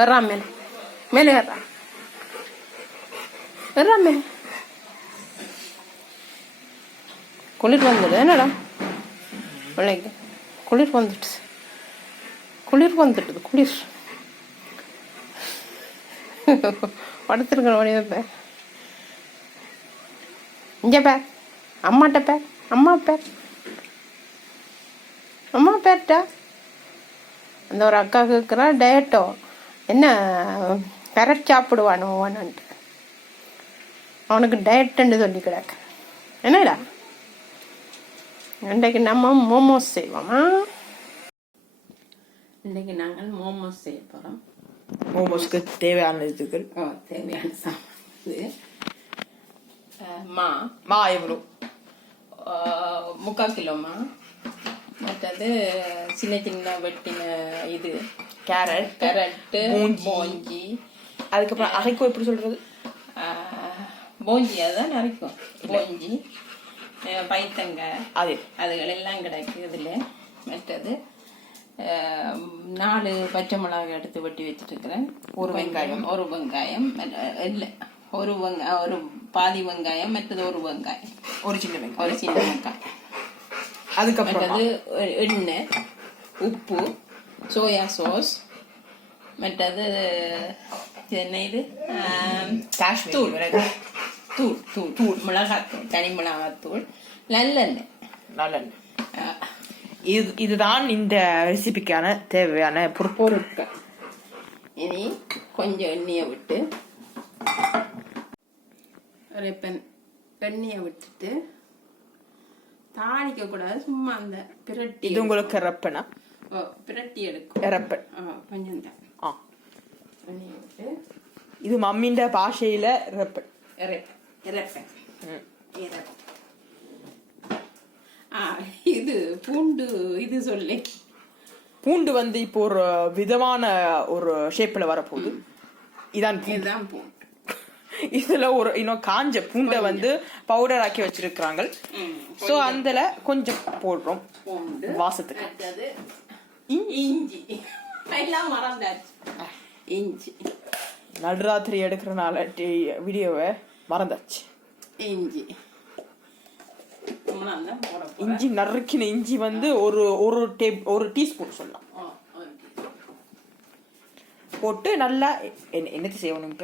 ஏறா மேலே மேலே ஏறா ஏறா மேலே. குளிர் வந்தது என்னடா பிள்ளைக்கு குளிர் வந்துடுச்சு குளிர் படுத்துருக்கிற வடிவப்ப இங்கே பேர் அம்மாட்ட பேர் அம்மா பேர்ட்டா அந்த ஒரு அக்கா கேட்குறா டயட்டோ என்ன கரெக்ட் சாப்பிடுவானோ ஓவன்ட்டு அவனுக்கு டயட்டுன்னு சொல்லி கிடக்கு. என்னடா இன்றைக்கு நம்ம மோமோஸ் செய்வோமா? இன்றைக்கு நாங்கள் மோமோஸ் செய்ய போகிறோம். மோமோஸ்க்கு தேவையான இதுகள் தேவையான சாமான் மா எவ்வளோ 3/4 கிலோ மற்றது சின்ன சின்ன வெட்டின இது கேரட்டு போஞ்சி. அதுக்கப்புறம் அரைக்கும் எப்படி சொல்றது? போஞ்சி அதுதான் அரைக்கும். போஞ்சி பைத்தங்காய் அதுகளெல்லாம் கிடைக்கு இதில். மற்றது 4 பச்சை மிளகாய் எடுத்து வெட்டி வச்சுருக்கிறேன். ஒரு வெங்காயம் இல்லை ஒரு பாதி வெங்காயம் மற்றது ஒரு வெங்காயம் ஒரு சின்ன வெங்காயம். அதுக்கப்புறம் எண்ணெய் உப்பு சோயா சாஸ் மற்றது என்ன இது தூள் மிளகாத்தூள் தனி மிளகாத்தூள் நல்லெண்ணெய். இதுதான் இந்த ரெசிபிக்கான தேவையான பொருட்கள். இனி கொஞ்சம் எண்ணெயை விட்டு எண்ணெயை விட்டுட்டு தாளிக்க கூடாது, சும்மா அந்த பிரட்டி. இது உங்களுக்கு ரப்பனா? பிரட்டி எடுக்கும் ரப்பன் கொஞ்சம் தான். எண்ணெயை விட்டு இது மம்மிண்ட பாஷையில ரப்பன். இது பூண்டு. இது சொல்லி பூண்டு வந்து இப்போ ஒரு விதமான ஒரு ஷேப்ல வரப்போகுது. இதான் பூண்டு. இதுல ஒரு இன்னும் காஞ்ச பூண்டை வந்து பவுடர் ஆக்கி வச்சிருக்காங்க. சோ அதுல கொஞ்சம் போடுறோம் வாசத்துக்கு. இஞ்சி எல்லாம் மறந்தாச்சு. இஞ்சி நடுராத்திரி எடுக்கிறனால வீடியோவை மறந்தாச்சு. இஞ்சி நறுக்கின இஞ்சி வந்து ஒரு டீஸ்பூன் சொல்லலாம் போட்டு நல்லா என்னத்தை செய்யணும்?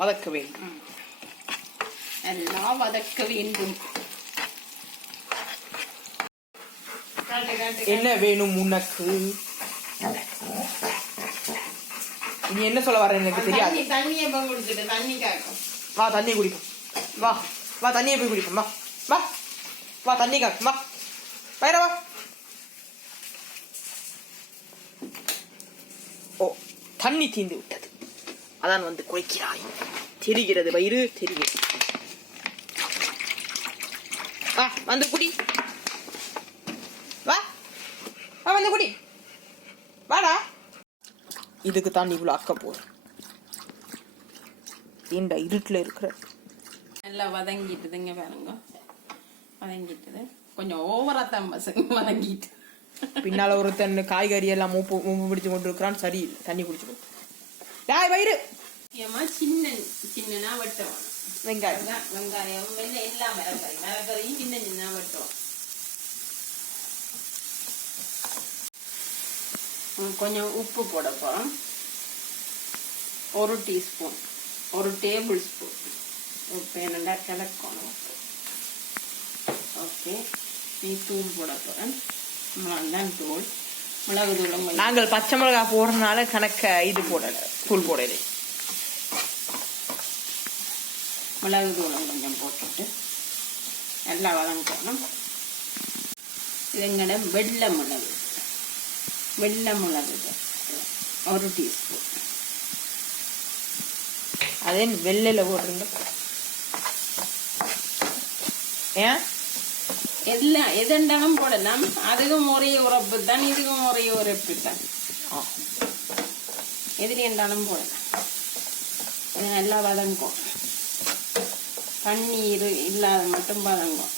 வதக்க வேண்டும். எல்லாம் வதக்க வேண்டும். என்ன வேணும் உனக்கு? நீ என்ன சொல்ல வர எனக்கு தெரியாது. தண்ணியை குடிச்சிட்டு தண்ணி காக்கும். வா தண்ணி குடிக்கும். வா தண்ணியை போய் குடிக்கும். வா தண்ணி காக்கும். வா. ஓ தண்ணி தீந்து விட்டது. அதான் வந்து குறைக்கிறாய். தெரிகிறது வயிறு தெரிகிறது. வந்து குடி. வா வந்து குடி. வாடா. இதுக்கு தான் இவ்வளவு அக்க போற ஏண்டா இருட்டுல இருக்கிற. நல்லா வதங்கிட்டுதுங்க பாருங்க. வதங்கிட்டுது கொஞ்சம் ஓவரா தான் பசங்க வதங்கிட்டு. பின்னால ஒருத்தன் காய்கறி எல்லாம் மூப்பு பிடிச்சு கொண்டு இருக்கிறான். சரியில்லை தண்ணி குடிச்சுடும். டாய் வயிறு ஏமா சின்ன வெட்டும் வெங்காயம் எல்லாம் மரக்கறியும் சின்ன வெட்டும். கொஞ்சம் உப்பு போட போறோம். 1 டீஸ்பூன் 1 டேபிள் ஸ்பூன் உப்பு. என்னடா கலக்கணும் உப்பு. ஓகே நீ தூள் போட போறேன். தூள் மிளகு தூள். நாங்கள் பச்சை மிளகாய் போடுறதுனால கணக்க இது போடல தூள் போடல. மிளகு தூளம் கொஞ்சம் போட்டுட்டு நல்லா வதங்கணும். இதுங்கட வெள்ளை மிளகு 1 டீஸ்பூன். அதே வெள்ளையில போடுறீங்க ஏன்? எல்லாம் எதுண்டாலும் போடலாம். அதுக்கும் ஒரே உரப்பு தான், இதுக்கும் ஒரே உரப்பு தான். எதிரி என்றாலும் போடலாம். நல்லா வதங்கும். தண்ணீர் இல்லாத மட்டும் வதங்கும்.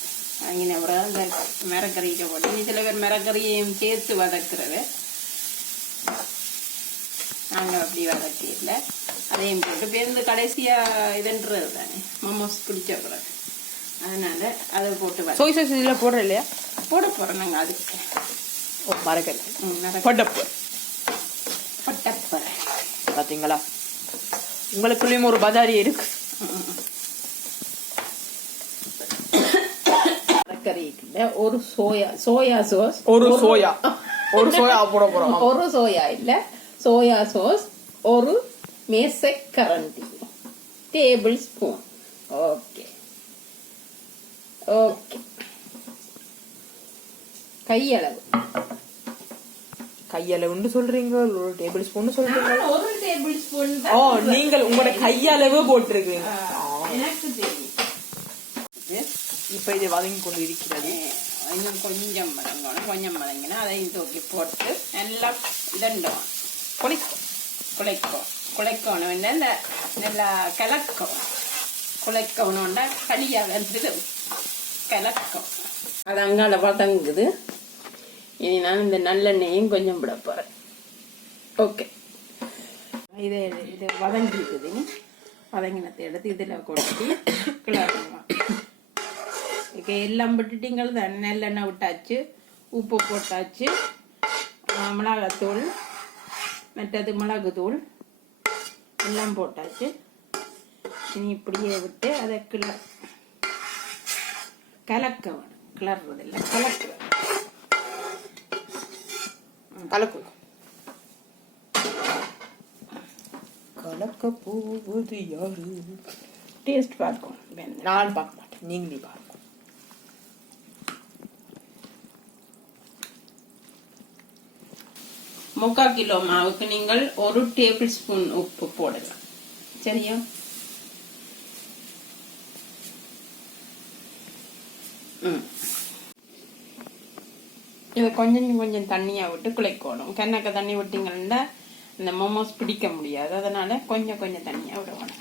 அங்கே அப்புறம் இந்த மிரக்கறிக்கு போட்டு சில பேர் மிரக்கறியையும் சேர்த்து வதக்குறது. நாங்கள் அப்படி வதக்கிடல, அதையும் போட்டு பேருந்து கடைசியாக இதுன்றது தானே மோமோஸ் பிடிச்ச பிறகு, அதனால அதை போட்டு சோய் சாஸ் இதில் போடுற இல்லையா? போட போகிறோம் நாங்கள் அதுக்கு. மரக்கறி பட்டப்பு பட்டப்பறை பார்த்தீங்களா? உங்களுக்குள்ளேயும் ஒரு பதாரி இருக்கு. மரக்கறிக்குள்ள ஒரு சோயா சாஸ், ஒரு சோயா போட போகிறோம். ஒரு சோயா இல்லை, சோயா சாஸ் ஒரு மேசக்கரண்டி டேபிள் ஸ்பூன். Okay okay. கையளவுன்னு சொல்றீங்க, ஒரு டேபிள் ஸ்பூன் சொல்றீங்க. ஒரு டேபிள் ஸ்பூன். ஓ, நீங்கள் உங்களோட கையளவு போட்டிருக்கீங்க. எனக்கு தெரியும். இப்ப இது வதங்கி கொண்டு இருக்கிறது. இன்னும் கொஞ்சம் வதங்கணும். கொஞ்சம் வதங்கினா அதையும் தூக்கி போட்டு நல்லா இதண்டும் குழைக்கணும். இந்த நல்லா கிளக்கும். குழைக்கணும்னா களியாக இருந்தது கிளக்கும். அது அங்கால வதங்குது. இனி நான் இந்த நல்லெண்ணெயும் கொஞ்சம் விட போறேன். ஓகே, இதை வதங்கிக்குது. வதங்கினத்தை எடுத்து இதில் கொட்டி கிளறணும். ஓகே, எல்லாம் விட்டுட்டீங்கள் தான். நல்லெண்ணெய் விட்டாச்சு, உப்பு போட்டாச்சு, மிளகாத்தூள், மற்றது மிளகுத்தூள் எல்லாம் போட்டாச்சு. இனி இப்படியே விட்டு அதை கலக்க வேணும். கிளறதில்லை, கலக்க போவது யாரு? டேஸ்ட் பார்க்கும். நான் பார்க்க மாட்டேன், நீங்களே பார்க்கும். 3/4 கிலோ மாவுக்கு நீங்கள் 1 டேபிள் ஸ்பூன் உப்பு போடலாம். சரியா? இதை கொஞ்சம் தண்ணியா விட்டு குழைக்கணும். கண்ணக்க தண்ணி விட்டீங்கன்னா இந்த மோமோஸ் பிடிக்க முடியாது. அதனால கொஞ்சம் தண்ணியா விடணும்.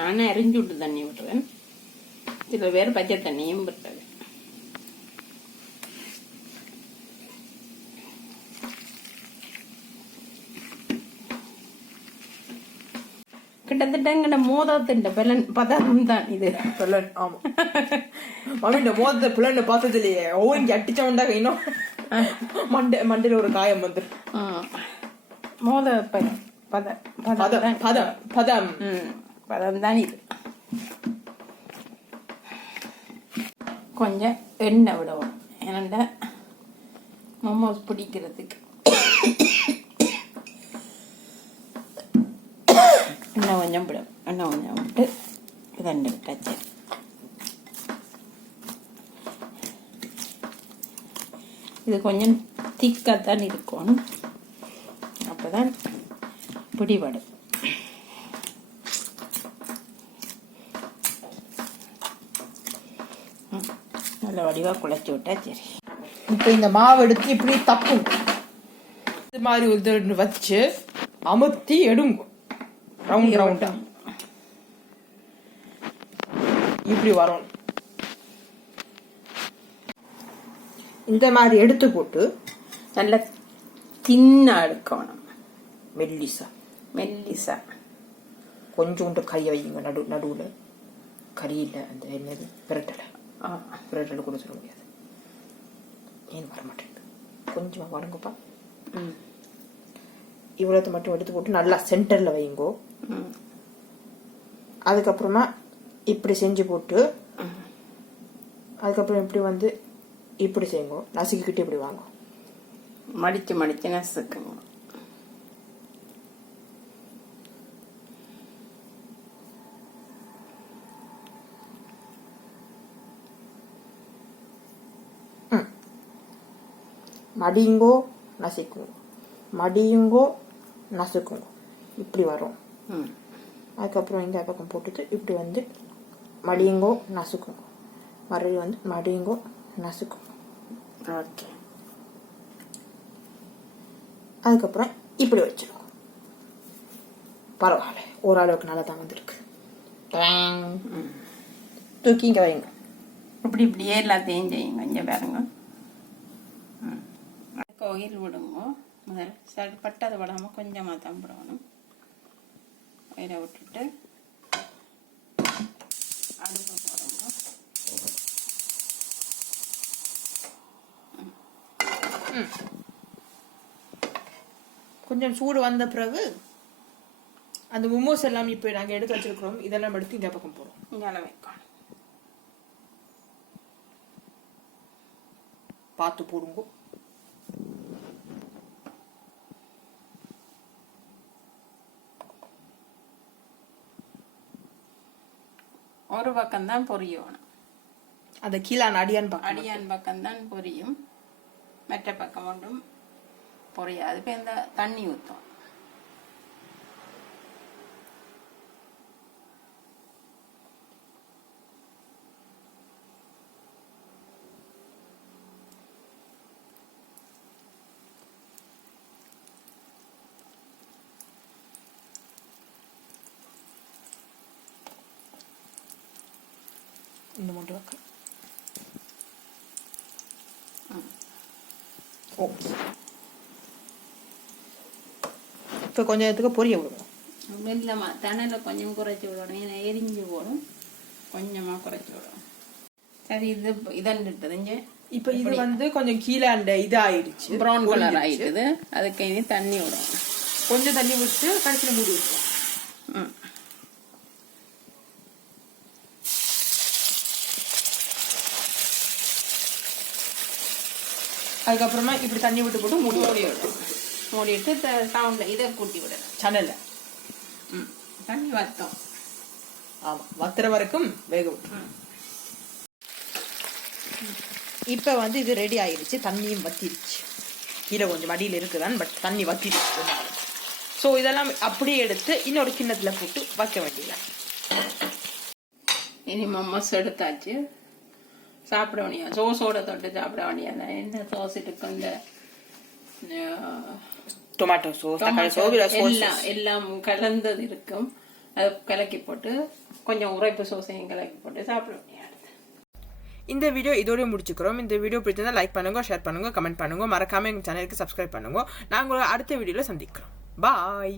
நானே அரிஞ்சு விட்டு தண்ணி விட்டுறேன். சில பேர் பச்சை தண்ணியும் விட்டுறது. கிட்டத்தட்ட எங்கட மோதத்தின் பதம் தான் இது. ஆமா, மம்மியோட மோதத்தை பிள்ளைன்னு பார்த்தது இல்லையே. இங்க அட்டிச்சவன்டா இன்னும் மண்டையில ஒரு காயம் வந்து மோத பதம் தான் இது. கொஞ்சம் எண்ணெய் விடுவோம். ஏன்னா மோமோஸ் பிடிக்கிறதுக்கு எண்ணெய் கொஞ்சம் விடும். எண்ணெய் கொஞ்சம் விட்டு இதண்டு விட்டாச்சு. இது கொஞ்சம் திக்காகத்தான் இருக்கணும், அப்போதான் பிடிபடும். நல்ல வடிவாக குழைச்சி விட்டா சரி. இப்போ இந்த மாவு எடுத்து இப்படி தப்பும் இது மாதிரி ஒரு வச்சு அமுத்தி எடுங்க. ரவுண்டா இப்படி வரும். இந்த மாதிரி எடுத்து போட்டு நல்ல தின்னா எடுக்கணும். மெல்லிசா கொஞ்சோண்டு கறி வைங்க. நடுவுல கறி இல்லை, அந்த என்னது பிரட்டலை கூட சொல்ல முடியாது. ஏன் வர மாட்டேங்குது? கொஞ்சமா வணங்கப்பா. இவ்வளவு மட்டும் எடுத்து போட்டு நல்லா சென்டர்ல வைங்கோ. அதுக்கப்புறமா இப்படி செஞ்சு போட்டு அதுக்கப்புறம் இப்படி வந்து இப்படி செய்யுங்க. நசுக்கிக்கிட்டு இப்படி வாங்க, மடிச்சு நசுக்குங்க. மடியுங்கோ நசுக்குங்க, மடியுங்கோ நசுக்குங்க, இப்படி வரும். அதுக்கப்புறம் இந்த பக்கம் போட்டுட்டு இப்படி வந்து மடியுங்கோ நசுக்குங்க, மறுபடியும் வந்து மடியுங்கோ நசுக்குங்க. ஓகே. அதுக்கப்புறம் இப்படி வச்சிருக்கோம். பரவாயில்ல, ஓரளவுக்கு நல்லா தான் வந்திருக்கு. தூக்கிங்க வைங்க. இப்படியே எல்லாத்தையும் செய்யுங்க. கொஞ்சம் பாருங்க. கோயில் விடுங்க. முதல்ல பட்டதை விடாமல் கொஞ்சமாக தான் விடணும். இதை விட்டுட்டு அடுப்பை போடுங்க. கொஞ்சம் சூடு வந்த பிறகு அந்த மோமோஸ் எல்லாம் இப்போ நாங்கள் எடுத்து வச்சிருக்கிறோம். இதெல்லாம் எடுத்து இந்த பக்கம் போகிறோம். இங்கே வைக்கணும். பார்த்து போடுங்க. ஒரு பக்கம்தான் பொரியணும். அந்த கீழான அடியான் பக்கம்தான் பொரியும். மற்ற பக்கம் ஒன்றும் பொரியாது. இப்போ இந்த தண்ணி ஊற்றும். இந்த மூன்று பக்கம். ஓகே, இப்போ கொஞ்சம் நேரத்துக்கு பொரிய விடுவோம். மெல்லமா தண்ணியில் கொஞ்சம் குறைச்சி விடணும். ஏன்னா எரிஞ்சு போடும். கொஞ்சமாக குறைச்சி விடணும். சரி, இது இதண்டுட்டுதுங்க. இப்போ இது வந்து கொஞ்சம் கீழே அந்த இதாகிடுச்சு, ப்ரௌன் கலர் ஆகிடுது. அதுக்கு இனி தண்ணி விடணும். கொஞ்சம் தண்ணி விட்டு கடைசியில் மூடி விட்டுருவோம். அதுக்கப்புறமா இப்படி தண்ணி விட்டு போட்டு மூடி விடணும். மூடிட்டு சவுண்டில் இதை கூட்டி விடணும். சனலில் தண்ணி வத்தம். ஆமாம், வத்துற வரைக்கும் வேக விட்டுரும். இப்போ வந்து இது ரெடி ஆயிடுச்சு. தண்ணியும் வத்திடுச்சு. கீழே கொஞ்சம் மடியில் இருக்குதான், பட் தண்ணி வத்திடுச்சு. ஸோ இதெல்லாம் அப்படியே எடுத்து இன்னொரு கிண்ணத்தில் போட்டு வைக்க வேண்டியது. இனி மோமோஸ் எடுத்தாச்சு. சாப்பிட வேண்டிய சோஸோட தொட்டு சாப்பிட வேண்டியது. என்ன சோஸ் இருக்கு? இந்த டொமேட்டோ சோஸ் எல்லாம் கலந்தது இருக்கும். அதை கலக்கி போட்டு கொஞ்சம் உரைப்பு சோஸையும் கலக்கி போட்டு சாப்பிட வேண்டியது. இந்த வீடியோ இதோடய முடிச்சுக்கிறோம். இந்த வீடியோ பிடிச்சிருந்தா லைக் பண்ணுங்க, ஷேர் பண்ணுங்க, கமெண்ட் பண்ணுங்க. மறக்காம எங்கள் சேனலுக்கு சப்ஸ்கிரைப் பண்ணுங்க. நாங்கள் அடுத்த வீடியோவில் சந்திக்கிறோம். பாய்.